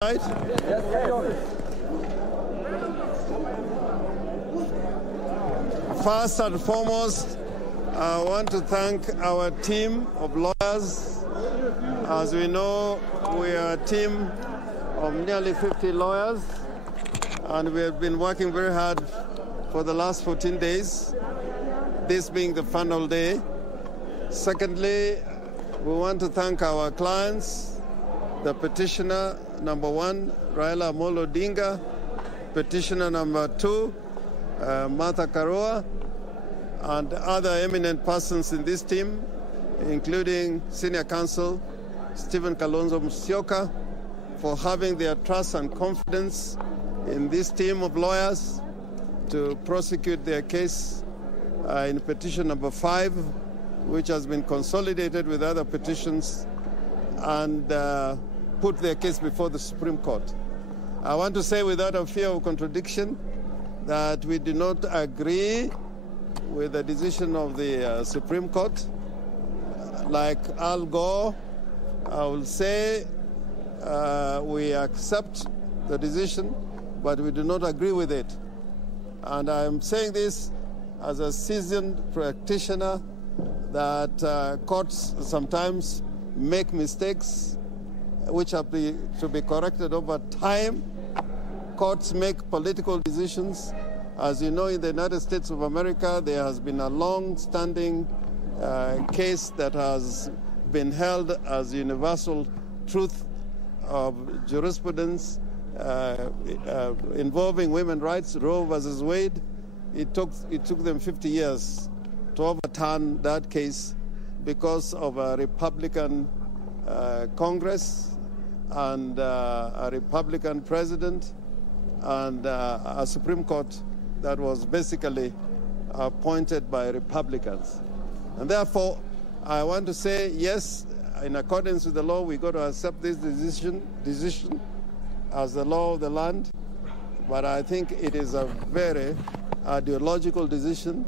Right. First and foremost, I want to thank our team of lawyers. As we know, we are a team of nearly 50 lawyers, and we have been working very hard for the last 14 days, this being the final day. Secondly, we want to thank our clients, the petitioner number 1, Raila Odinga, petitioner number 2, Martha Karua, and other eminent persons in this team, including Senior Counsel Stephen Kalonzo Musyoka, for having their trust and confidence in this team of lawyers to prosecute their case in petition number 5, which has been consolidated with other petitions and put their case before the Supreme Court. I want to say without a fear of contradiction that we do not agree with the decision of the Supreme Court. Like Al Gore, I will say we accept the decision, but we do not agree with it. And I'm saying this as a seasoned practitioner that courts sometimes make mistakes which have to be corrected over time. Courts make political decisions. As you know, in the United States of America, there has been a long-standing case that has been held as universal truth of jurisprudence involving women's rights, Roe versus Wade. It took them 50 years to overturn that case because of a Republican Congress and a Republican president and a Supreme Court that was basically appointed by Republicans. And therefore, I want to say, yes, in accordance with the law, we got to accept this decision as the law of the land. But I think it is a very ideological decision.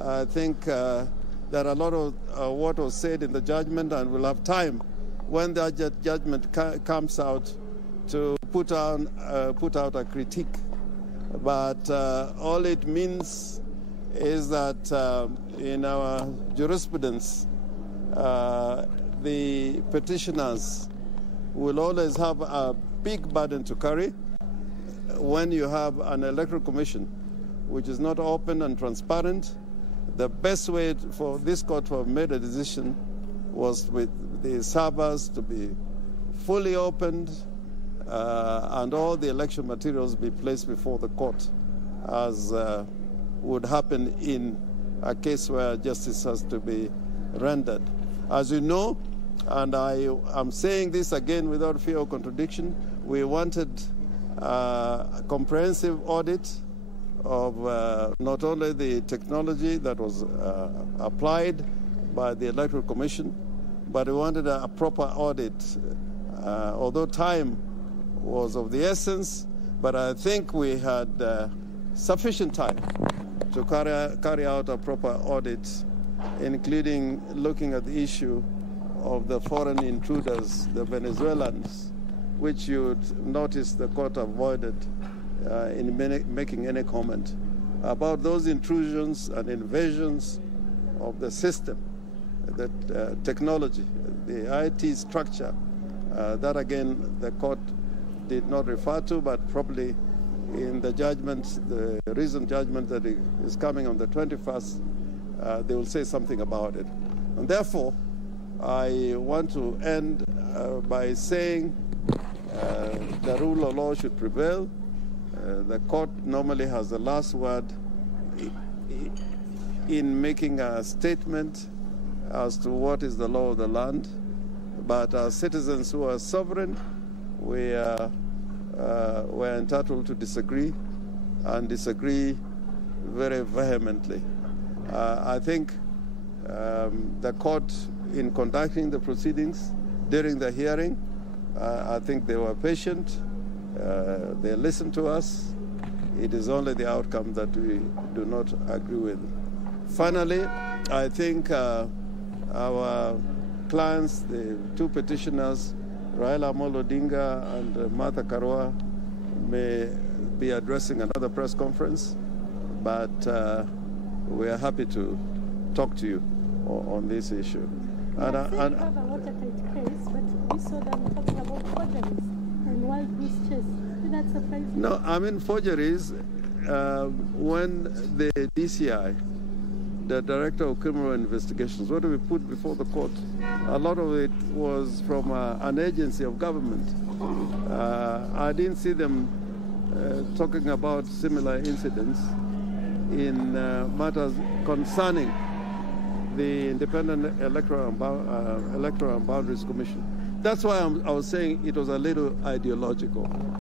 I think there are a lot of what was said in the judgment, and we'll have time when that judgment comes out to put out a critique. But all it means is that in our jurisprudence, the petitioners will always have a big burden to carry when you have an electoral commission which is not open and transparent. The best way for this court to have made a decision was with the servers to be fully opened and all the election materials be placed before the court, as would happen in a case where justice has to be rendered. As you know, and I am saying this again without fear of contradiction, we wanted a comprehensive audit of not only the technology that was applied by the Electoral Commission, but we wanted a proper audit. Although time was of the essence, but I think we had sufficient time to carry out a proper audit, including looking at the issue of the foreign intruders, the Venezuelans, which you'd notice the court avoided in making any comment about those intrusions and invasions of the system, the technology, the IT structure. That again, the court did not refer to, but probably in the judgment, the recent judgment that is coming on the 21st, they will say something about it. And therefore, I want to end by saying the rule of law should prevail. The court normally has the last word in making a statement as to what is the law of the land. But as citizens who are sovereign, we're entitled to disagree, and disagree very vehemently. I think the court, in conducting the proceedings during the hearing, I think they were patient. They listened to us. It is only the outcome that we do not agree with. Finally, I think our clients, the two petitioners, Raila Amolo Odinga and Martha Karua may be addressing another press conference, but we are happy to talk to you on this issue. Yeah, and have a watertight case, but we saw them talking about forgeries and wild goose chase. Did that surprise you? No, I mean forgeries. When the DCI, the Director of Criminal Investigations, what do we put before the court? A lot of it was from an agency of government. I didn't see them talking about similar incidents in matters concerning the Independent Electoral and Boundaries Commission. That's why I was saying it was a little ideological.